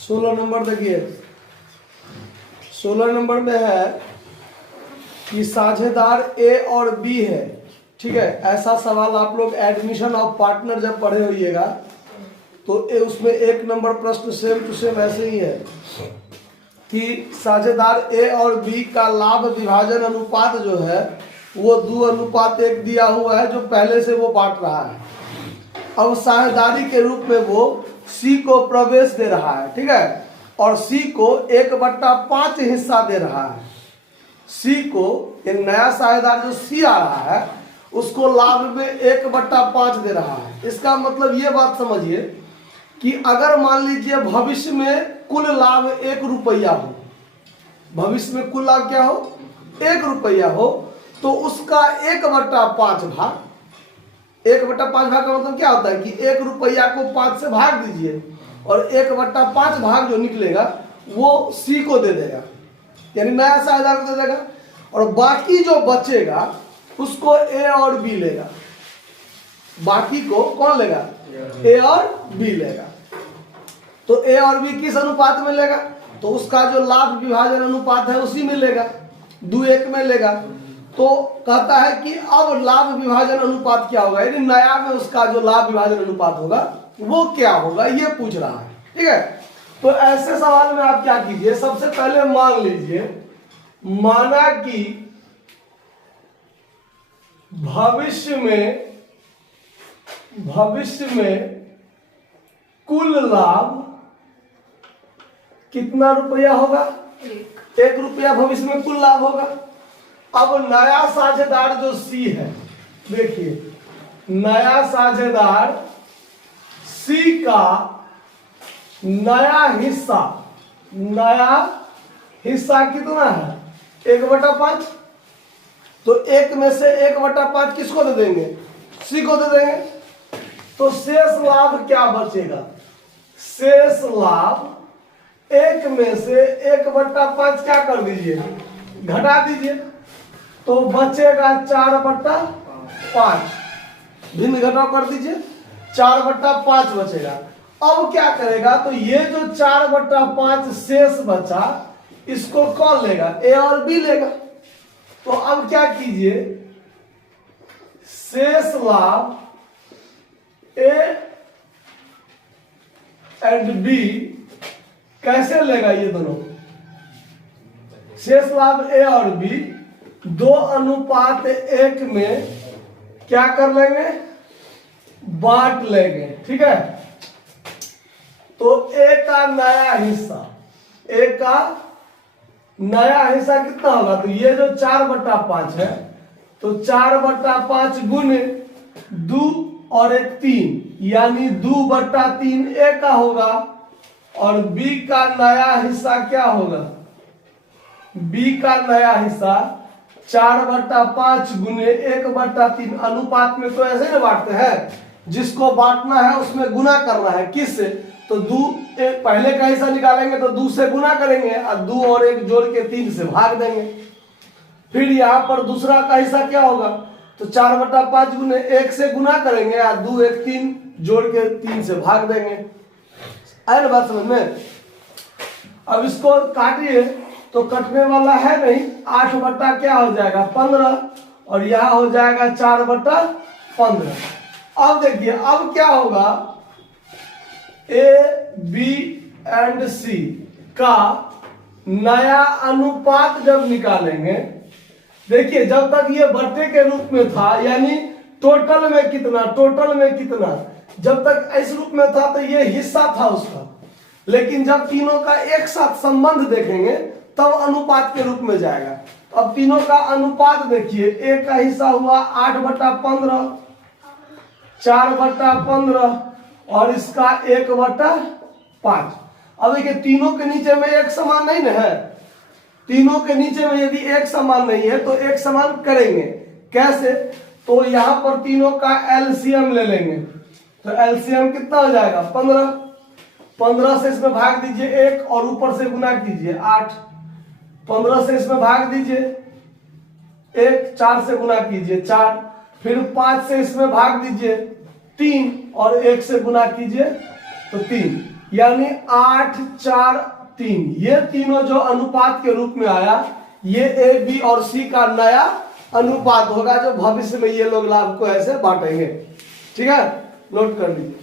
16 number देखिए, 16 number में है कि साझेदार ए और बी है। ठीक है, ऐसा सवाल आप लोग एडमिशन ऑफ पार्टनर जब पढ़े होइएगा तो उसमें 1 नंबर प्रश्न सेम टू सेम ऐसे ही है कि साझेदार ए और बी का लाभ विभाजन अनुपात जो है वो 2:1 दिया हुआ है, जो पहले से वो बांट रहा है। अब साझेदारी के रूप में वो सी को प्रवेश दे रहा है। ठीक है, और सी को 1/5 हिस्सा दे रहा है। सी को एक नया साझेदार जो सी आ रहा है उसको लाभ में 1/5 दे रहा है। इसका मतलब ये बात समझिए कि अगर मान लीजिए भविष्य में कुल लाभ 1 रुपया हो, भविष्य में कुल लाभ क्या हो, 1 रुपया हो, तो उसका 1/5 भाग, 1/5 भाग का मतलब क्या होता है कि 1 रुपया को 5 से भाग दीजिए और 1/5 भाग जो निकलेगा वो सी को दे देगा, यानी नया साझेदार को दे देगा, और बाकी जो बचेगा उसको ए और बी लेगा। बाकी को कौन लेगा, ए और बी लेगा। तो ए और बी किस अनुपात में लेगा, तो उसका जो लाभ विभाजन अनुपात है उसी में लेगा, 2:1 में लेगा। तो कहता है कि अब लाभ विभाजन अनुपात क्या होगा, यानी नया में उसका जो लाभ विभाजन अनुपात होगा वो क्या होगा, ये पूछ रहा है। ठीक है, तो ऐसे सवाल में आप क्या कीजिए, सबसे पहले मान लीजिए, माना कि भविष्य में कुल लाभ कितना रुपया होगा, 1 रुपया भविष्य में कुल लाभ होगा। अब नया साझेदार जो सी है, देखिए नया साझेदार सी का नया हिस्सा कितना है, 1/5। तो 1 में से 1/5 किसको दे देंगे, सी को दे देंगे। तो शेष लाभ क्या बचेगा, शेष लाभ 1 में से 1/5 क्या कर दीजिए, घटा दीजिए, तो बचेगा 4/5। भिन्न घटाव कर दीजिए, 4/5 बचेगा। अब क्या करेगा, तो ये जो 4/5 शेष बचा इसको कौन लेगा, ए और बी लेगा। तो अब क्या कीजिए, शेष लाभ ए एंड बी कैसे लेगा, ये दोनों शेष लाभ ए और बी 2:1 में क्या कर लेंगे, बांट लेंगे। ठीक है, तो ए का नया हिस्सा कितना होगा, तो ये जो 4/5 है, तो 4/5 गुने 2 और 1 3, यानी 2/3 ए का होगा, और बी का नया हिस्सा क्या होगा, बी का नया हिस्सा 4/5 गुने 1/3 अनुपात में तो ऐसे ही बांटते हैं, जिसको बांटना है उसमें गुना करना है, किससे, तो 2 पहले का हिस्सा निकालेंगे तो 2 से गुना करेंगे और 2 और 1 जोड़ के 3 से भाग देंगे। फिर यहाँ पर दूसरा का हिस्सा क्या होगा, तो 4/5 गुने 1 से गुना करेंगे और 2 1 3 जोड़ के 3 से भाग देंगे। आए ना बात समझ में। अब इसको काटिए तो कटने वाला है नहीं, 8 क्या हो जाएगा 15, और यहाँ हो जाएगा 4/15। अब देखिए अब क्या होगा, ए बी एंड सी का नया अनुपात जब निकालेंगे, देखिए जब तक ये बट्टे के रूप में था, यानी टोटल में कितना, जब तक इस रूप में था तो ये हिस्सा था उसका, लेकिन जब तीनों का एक साथ संबंध देखेंगे तब अनुपात के रूप में जाएगा। अब तीनों का अनुपात देखिए, एक का हिस्सा हुआ 8/15, 4/15 और इसका 1/5। अब देखिए तीनों के नीचे में एक समान नहीं ना है, तीनों के नीचे में यदि एक समान नहीं है तो एक समान करेंगे कैसे, तो यहाँ पर तीनों का एलसीएम ले लेंगे। तो एलसीएम कितना हो जाएगा 15, 15 से इसमें भाग दीजिए 1 और ऊपर से गुना कीजिए 8, 15 से इसमें भाग दीजिए 1, 4 से गुना कीजिए 4, फिर 5 से इसमें भाग दीजिए 3 और 1 से गुना कीजिए तो 3। यानी 8-4-3, ये तीनों जो अनुपात के रूप में आया, ये ए बी और सी का नया अनुपात होगा जो भविष्य में ये लोग लाभ को ऐसे बांटेंगे। ठीक है, नोट कर लीजिए।